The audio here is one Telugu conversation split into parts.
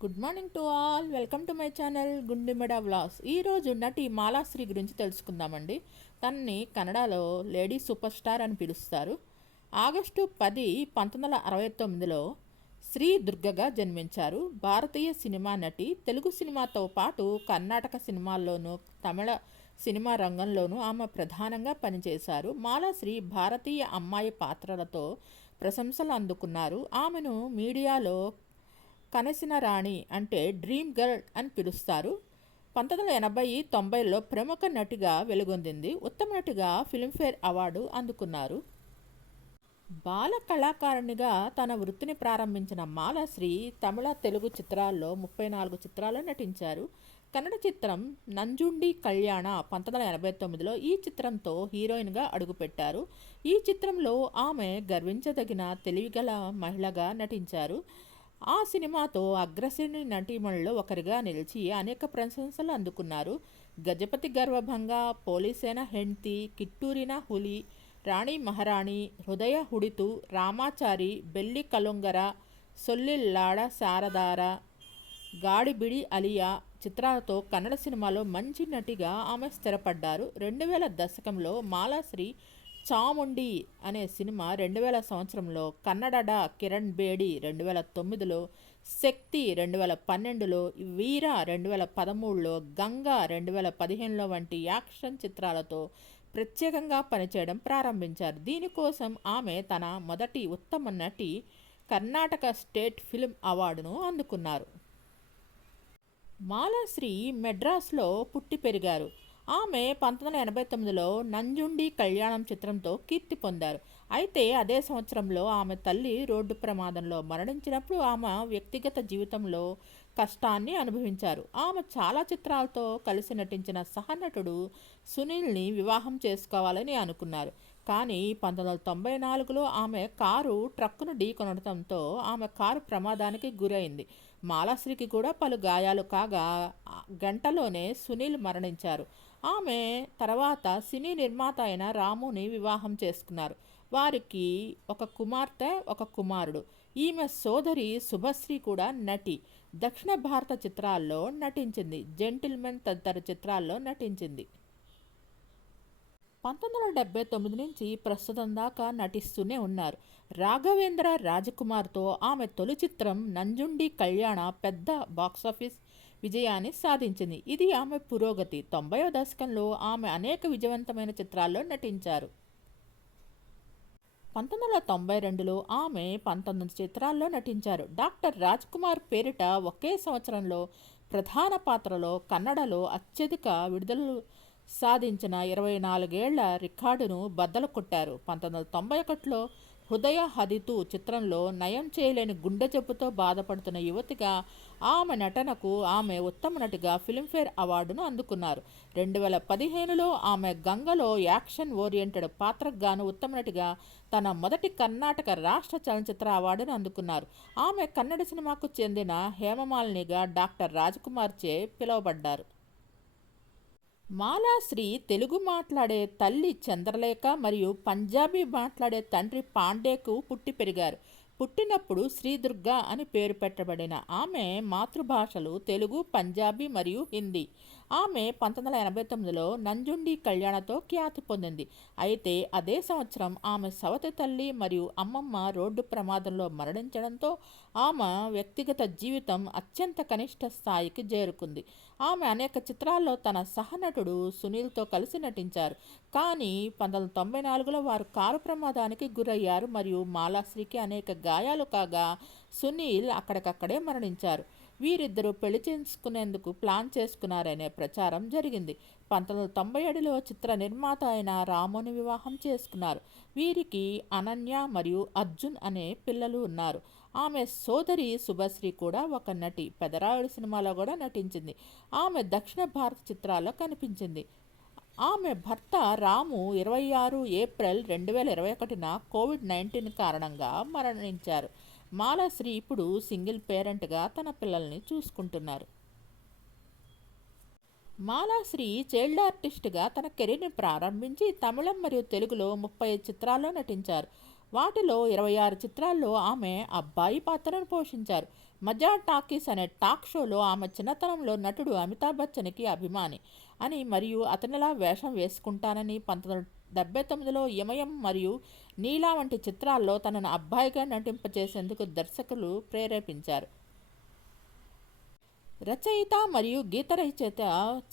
Good morning to all. Welcome to my channel Gundemeda vlogs. ఈరోజు నటి మాలాశ్రీ గురించి తెలుసుకుందామండి. తనని కన్నడలో లేడీ సూపర్ స్టార్ అని పిలుస్తారు. ఆగస్టు 10, 1969లో శ్రీ దుర్గగా జన్మించారు. భారతీయ సినిమా నటి. తెలుగు సినిమాతో పాటు కర్ణాటక సినిమాల్లోనూ తమిళ సినిమా రంగంలోనూ ఆమె ప్రధానంగా పనిచేశారు. మాలాశ్రీ భారతీయ అమ్మాయి పాత్రలతో ప్రశంసలు అందుకున్నారు. ఆమెను మీడియాలో కనసిన రాణి అంటే డ్రీమ్ గర్ల్ అని పిలుస్తారు. 1980-90లో ప్రముఖ నటిగా వెలుగొందింది. ఉత్తమ నటిగా ఫిల్మ్ఫేర్ అవార్డు అందుకున్నారు. బాల కళాకారునిగా తన వృత్తిని ప్రారంభించిన మాలాశ్రీ తమిళ, తెలుగు చిత్రాల్లో 34 చిత్రాల్లో నటించారు. కన్నడ చిత్రం నంజుండి కళ్యాణ 1989లో ఈ చిత్రంతో హీరోయిన్గా అడుగుపెట్టారు. ఈ చిత్రంలో ఆమె గర్వించదగిన తెలివిగల మహిళగా నటించారు. ఆ సినిమాతో అగ్రశ్రేణి నటీమణుల్లో ఒకరిగా నిలిచి అనేక ప్రశంసలు అందుకున్నారు. గజపతి గర్వభంగ, పోలీసేన హెండ్తి, కిట్టూరిన హులి, రాణి మహారాణి, హృదయ హుడితు, రామాచారి, బెల్లి కలుంగర, సొల్లిల్లాడ శారదార, గాడిబిడి అలియా చిత్రాలతో కన్నడ సినిమాలో మంచి నటిగా ఆమె స్థిరపడ్డారు. 2000 దశకంలో మాలాశ్రీ చాముండి అనే సినిమా 2000 సంవత్సరంలో, కన్నడడ కిరణ్ బేడి 2009లో, శక్తి 2012లో, వీర 2013లో, గంగా 2015లో వంటి యాక్షన్ చిత్రాలతో ప్రత్యేకంగా పనిచేయడం ప్రారంభించారు. దీనికోసం ఆమె తన మొదటి ఉత్తమ నటి కర్ణాటక స్టేట్ ఫిల్మ్ అవార్డును అందుకున్నారు. మాలాశ్రీ మెడ్రాస్లో పుట్టి పెరిగారు. ఆమె 1989లో నంజుండి కళ్యాణం చిత్రంతో కీర్తి పొందారు. అయితే అదే సంవత్సరంలో ఆమె తల్లి రోడ్డు ప్రమాదంలో మరణించినప్పుడు ఆమె వ్యక్తిగత జీవితంలో కష్టాన్ని అనుభవించారు. ఆమె చాలా చిత్రాలతో కలిసి నటించిన సహనటుడు సునీల్ని వివాహం చేసుకోవాలని అనుకున్నారు. కానీ 1994లో ఆమె కారు ట్రక్కును ఢీకొనడంతో ఆమె కారు ప్రమాదానికి గురైంది. మాలాశ్రీకి కూడా పలు గాయాలు కాగా గంటలోనే సునీల్ మరణించారు. ఆమె తర్వాత సినీ నిర్మాత అయిన రాముని వివాహం చేసుకున్నారు. వారికి ఒక కుమార్తె, ఒక కుమారుడు. ఈమె సోదరి శుభశ్రీ కూడా నటి. దక్షిణ భారత చిత్రాల్లో నటించింది. జెంటిల్మెన్ తదితర చిత్రాల్లో నటించింది. 1979 నుంచి ప్రస్తుతం దాకా నటిస్తూనే ఉన్నారు. రాఘవేంద్ర రాజకుమార్తో ఆమె తొలి చిత్రం నంజుండి కళ్యాణ పెద్ద బాక్సాఫీస్ విజయాన్ని సాధించింది. ఇది ఆమె పురోగతి. 90వ దశకంలో ఆమె అనేక విజయవంతమైన చిత్రాల్లో నటించారు. 1992లో ఆమె 19 చిత్రాల్లో నటించారు. డాక్టర్ రాజ్ కుమార్ పేరిట ఒకే సంవత్సరంలో ప్రధాన పాత్రలో కన్నడలో అత్యధిక విడుదలలు సాధించిన 24 ఏళ్ల రికార్డును బద్దలు కొట్టారు. 1991లో హృదయ హదితు చిత్రంలో నయం చేయలేని గుండె జబ్బుతో బాధపడుతున్న యువతిగా ఆమె నటనకు ఆమె ఉత్తమ నటిగా ఫిల్మ్ఫేర్ అవార్డును అందుకున్నారు. 2015లో ఆమె గంగలో యాక్షన్ ఓరియంటెడ్ పాత్రకు గాను ఉత్తమ నటిగా తన మొదటి కర్ణాటక రాష్ట్ర చలనచిత్ర అవార్డును అందుకున్నారు. ఆమె కన్నడ సినిమాకు చెందిన హేమమాలినిగా డాక్టర్ రాజ్కుమార్చే పిలువబడ్డారు. మాలాశ్రీ తెలుగు మాట్లాడే తల్లి చంద్రలేఖ మరియు పంజాబీ మాట్లాడే తండ్రి పాండేకు పుట్టి పెరిగారు. పుట్టినప్పుడు శ్రీదుర్గ అని పేరు పెట్టబడిన ఆమె మాతృభాషలు తెలుగు, పంజాబీ మరియు హిందీ. ఆమె 1989లో నంజుండి కళ్యాణతో ఖ్యాతి పొందింది. అయితే అదే సంవత్సరం ఆమె సవతి తల్లి మరియు అమ్మమ్మ రోడ్డు ప్రమాదంలో మరణించడంతో ఆమె వ్యక్తిగత జీవితం అత్యంత కనిష్ట స్థాయికి చేరుకుంది. ఆమె అనేక చిత్రాల్లో తన సహనటుడు సునీల్తో కలిసి నటించారు. కానీ 1994లో వారు కారు ప్రమాదానికి గురయ్యారు మరియు మాలాశ్రీకి అనేక గాయాలు కాగా సునీల్ అక్కడికక్కడే మరణించారు. వీరిద్దరూ పెళ్లి చేసుకునేందుకు ప్లాన్ చేసుకున్నారనే ప్రచారం జరిగింది. 1997లో చిత్ర నిర్మాత అయిన రాముని వివాహం చేసుకున్నారు. వీరికి అనన్య మరియు అర్జున్ అనే పిల్లలు ఉన్నారు. ఆమె సోదరి శుభశ్రీ కూడా ఒక నటి. పెదరాయుడు సినిమాలో కూడా నటించింది. ఆమె దక్షిణ భారత చిత్రాల్లో కనిపించింది. ఆమె భర్త రాము 26 ఏప్రిల్ 2021న కోవిడ్-19 కారణంగా మరణించారు. మాలాశ్రీ ఇప్పుడు సింగిల్ పేరెంట్గా తన పిల్లల్ని చూసుకుంటున్నారు. మాలాశ్రీ చైల్డ్ ఆర్టిస్ట్గా తన కెరీర్ని ప్రారంభించి తమిళం మరియు తెలుగులో 35 చిత్రాల్లో నటించారు. వాటిలో 26 చిత్రాల్లో ఆమె అబ్బాయి పాత్రను పోషించారు. మజా టాకీస్ అనే టాక్ షోలో ఆమె చిన్నతనంలో నటుడు అమితాబ్ బచ్చన్కి అభిమాని అని మరియు అతనిలా వేషం వేసుకుంటానని 1979లో యమయం మరియు నీలా వంటి చిత్రాల్లో తనను అబ్బాయిగా నటింపచేసేందుకు దర్శకులు ప్రేరేపించారు. రచయిత మరియు గీత రచయిత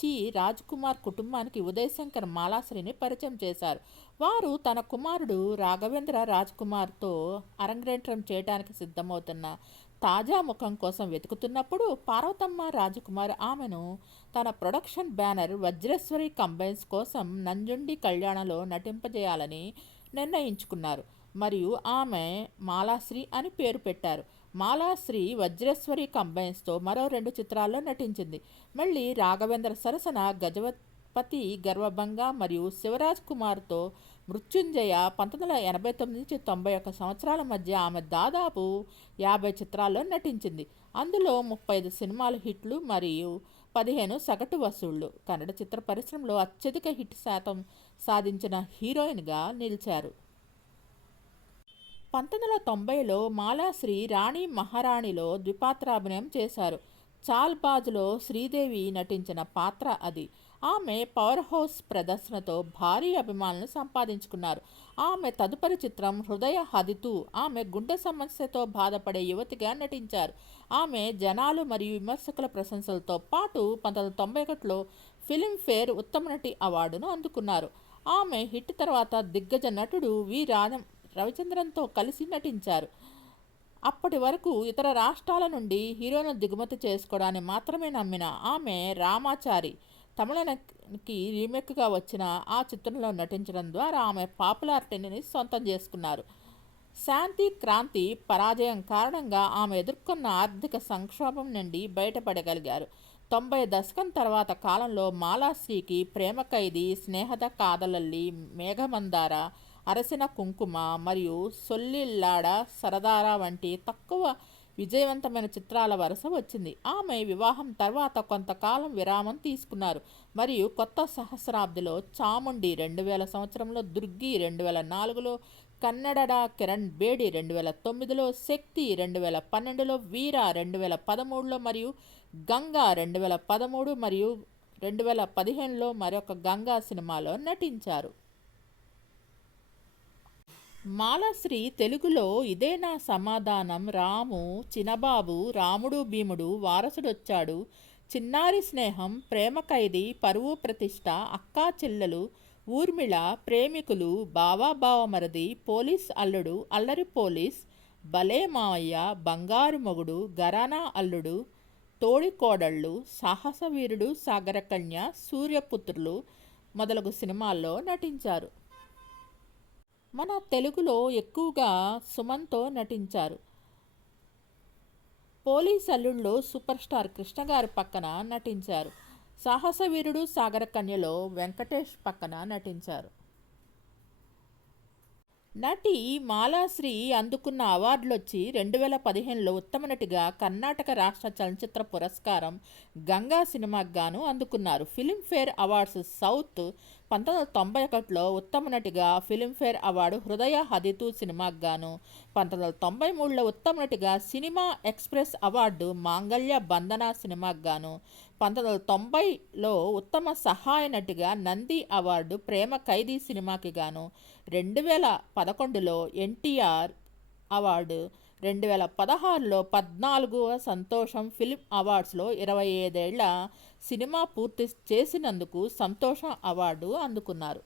చి రాజ్కుమార్ కుటుంబానికి ఉదయశంకర్ మాలాశ్రీని పరిచయం చేశారు. వారు తన కుమారుడు రాఘవేంద్ర రాజ్కుమార్తో అరంగేట్రం చేయడానికి సిద్ధమవుతున్న తాజా ముఖం కోసం వెతుకుతున్నప్పుడు పార్వతమ్మ రాజకుమార్ ఆమెను తన ప్రొడక్షన్ బ్యానర్ వజ్రేశ్వరి కంబైన్స్ కోసం నంజుండి కళ్యాణంలో నటింపజేయాలని నిర్ణయించుకున్నారు మరియు ఆమె మాలాశ్రీ అని పేరు పెట్టారు. మాలాశ్రీ వజ్రేశ్వరి కంబైన్స్తో మరో 2 చిత్రాల్లో నటించింది. మళ్ళీ రాఘవేంద్ర సరసన గజపతి గర్వభంగ మరియు శివరాజ్ కుమార్తో మృత్యుంజయ 1989-91 సంవత్సరాల మధ్య ఆమె దాదాపు 50 చిత్రాల్లో నటించింది. అందులో 35 సినిమాలు హిట్లు మరియు 15 సగటు వసూళ్లు. కన్నడ చిత్ర పరిశ్రమలో అత్యధిక హిట్ శాతం సాధించిన హీరోయిన్గా నిలిచారు. 1990లో మాలాశ్రీ రాణి మహారాణిలో ద్విపాత్రాభినయం చేశారు. చాల్బాజ్లో శ్రీదేవి నటించిన పాత్ర అది. ఆమె పవర్ హౌస్ ప్రదర్శనతో భారీ అభిమానులను సంపాదించుకున్నారు. ఆమె తదుపరి చిత్రం హృదయ హదితు ఆమె గుండె సమస్యతో బాధపడే యువతిగా నటించారు. ఆమె జనాలు మరియు విమర్శకుల ప్రశంసలతో పాటు 1991లో ఫిల్మ్ఫేర్ ఉత్తమ నటి అవార్డును అందుకున్నారు. ఆమె హిట్ తర్వాత దిగ్గజ నటుడు రవిచంద్రన్తో కలిసి నటించారు. అప్పటి వరకు ఇతర రాష్ట్రాల నుండి హీరోను దిగుమతి చేసుకోవడాన్ని మాత్రమే నమ్మిన ఆమె రామాచారి తమిళకి రీమేక్గా వచ్చిన ఆ చిత్రంలో నటించడం ద్వారా ఆమె పాపులారిటీని సొంతం చేసుకున్నారు. శాంతి క్రాంతి పరాజయం కారణంగా ఆమె ఎదుర్కొన్న ఆర్థిక సంక్షోభం నుండి బయటపడగలిగారు. 90 దశకం తర్వాత కాలంలో మాలాశ్రీకి ప్రేమ ఖైదీ, స్నేహద కాదలల్లి, మేఘమందార, అరసిన కుంకుమ మరియు సొల్లిల్లాడ సరదారా వంటి తక్కువ విజయవంతమైన చిత్రాల వరుస వచ్చింది. ఆమె వివాహం తర్వాత కొంతకాలం విరామం తీసుకున్నారు మరియు కొత్త సహస్రాబ్దిలో చాముండి 2000 సంవత్సరంలో, దుర్గి 2004లో, కన్నడ కిరణ్ బేడి 2009లో, శక్తి 2012లో, వీర 2013లో మరియు గంగా 2013 మరియు 2015లో మరొక గంగా సినిమాలో నటించారు. మాలాశ్రీ తెలుగులో ఇదే నా సమాధానం, రాము, చినబాబు, రాముడు భీముడు, వారసుడొచ్చాడు, చిన్నారి స్నేహం, ప్రేమ ఖైదీ, పరువు ప్రతిష్ట, అక్కా చెల్లెలు, ఊర్మిళ, ప్రేమికులు, బావా బావమరది, పోలీస్ అల్లుడు, అల్లరి పోలీస్, భలే మావయ్య, బంగారు మొగుడు, గరానా అల్లుడు, తోడికోడళ్ళు, సాహసవీరుడు, సాగరకన్య, సూర్యపుత్రులు మొదలగు సినిమాల్లో నటించారు. మన తెలుగులో ఎక్కువగా సుమన్తో నటించారు. పోలీస్ అల్లుడులో సూపర్ స్టార్ కృష్ణ గారి పక్కన నటించారు. సాహసవీరుడు, సాగరకన్యలో వెంకటేష్ పక్కన నటించారు. నటి మాలాశ్రీ అందుకున్న అవార్డులొచ్చి 2015లో ఉత్తమ నటిగా కర్ణాటక రాష్ట్ర చలనచిత్ర పురస్కారం గంగా సినిమాకు గాను అందుకున్నారు. ఫిల్మ్ఫేర్ అవార్డ్స్ సౌత్ 1991లో ఉత్తమ నటిగా ఫిల్మ్ఫేర్ అవార్డు హృదయ హదితు సినిమాకు గాను, 1993లో ఉత్తమ నటిగా సినిమా ఎక్స్ప్రెస్ అవార్డు మాంగళ్య బంధన సినిమాకు గాను, 1990లో ఉత్తమ సహాయ నటిగా నంది అవార్డు ప్రేమ ఖైదీ సినిమాకి గాను, 2011లో ఎన్టీఆర్ అవార్డు, 2016లో 14వ సంతోషం ఫిల్మ్ అవార్డ్స్లో 25 ఏళ్ల సినిమా పూర్తి చేసినందుకు సంతోషం అవార్డు అందుకున్నారు.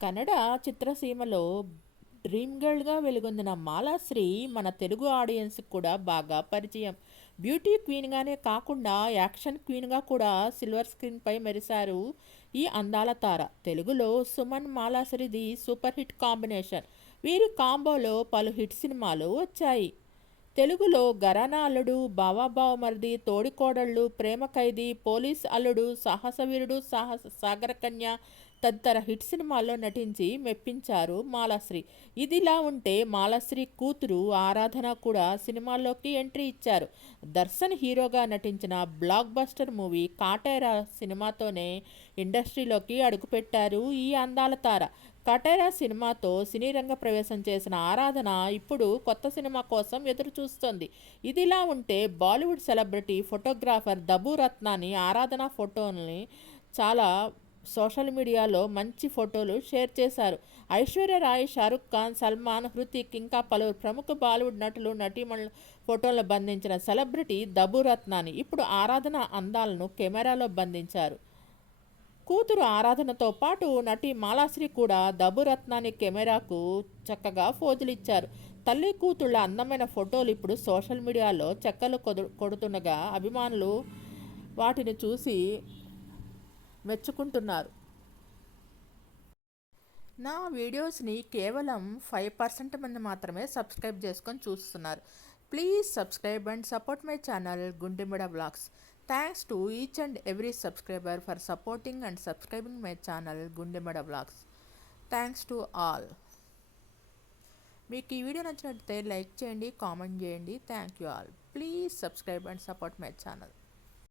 కన్నడ చిత్రసీమలో డ్రీమ్ గర్ల్గా వెలుగొందిన మాలాశ్రీ మన తెలుగు ఆడియన్స్కి కూడా బాగా పరిచయం. బ్యూటీ క్వీన్గానే కాకుండా యాక్షన్ క్వీన్గా కూడా సిల్వర్ స్క్రీన్పై మెరిశారు ఈ అందాల తార. తెలుగులో సుమన్ మాలాశ్రీది సూపర్ హిట్ కాంబినేషన్. వీరి కాంబోలో పలు హిట్ సినిమాలు వచ్చాయి. తెలుగులో గరానా అల్లుడు, బావా బావమరిది, తోడికోడళ్ళు, ప్రేమ ఖైదీ, పోలీస్ అల్లుడు, సాహసవీరుడు, సాగరకన్య తదితర హిట్ సినిమాల్లో నటించి మెప్పించారు మాలాశ్రీ. ఇదిలా ఉంటే మాలాశ్రీ కూతురు ఆరాధన కూడా సినిమాల్లోకి ఎంట్రీ ఇచ్చారు. దర్శన్ హీరోగా నటించిన బ్లాక్ బస్టర్ మూవీ కాటేరా సినిమాతోనే ఇండస్ట్రీలోకి అడుగుపెట్టారు ఈ అందాల తార. కటేరా సినిమాతో సినీ రంగ ప్రవేశం చేసిన ఆరాధన ఇప్పుడు కొత్త సినిమా కోసం ఎదురు చూస్తోంది. ఇదిలా ఉంటే బాలీవుడ్ సెలబ్రిటీ ఫోటోగ్రాఫర్ దబూ రత్నాని ఆరాధన ఫోటోల్ని చాలా సోషల్ మీడియాలో మంచి ఫోటోలు షేర్ చేశారు. ఐశ్వర్య రాయ్, షారుఖ్ ఖాన్, సల్మాన్, హృతిక్ ఇంకా పలువురు ప్రముఖ బాలీవుడ్ నటులు నటీమణుల ఫోటోలను బంధించిన సెలబ్రిటీ దబూ రత్నాని ఇప్పుడు ఆరాధన అందాలను కెమెరాలో బంధించారు. కూతురు ఆరాధనతో పాటు నటి మాలాశ్రీ కూడా దబురత్నాని కెమెరాకు చక్కగా ఫోజులిచ్చారు. తల్లి కూతుళ్ళ అందమైన ఫోటోలు ఇప్పుడు సోషల్ మీడియాలో చెక్కలు కొడుతుండగా అభిమానులు వాటిని చూసి మెచ్చుకుంటున్నారు. నా వీడియోస్ని కేవలం 5% మంది మాత్రమే సబ్స్క్రైబ్ చేసుకొని చూస్తున్నారు. Please subscribe and support my channel గుండెమిడ vlogs. Thanks to each and every subscriber for supporting and subscribing my channel గుండెమడ vlogs. Thanks to all. మీకు ఈ వీడియో నచ్చినట్లయితే లైక్ చేయండి, కామెంట్ చేయండి. Thank you all. Please subscribe and support my channel.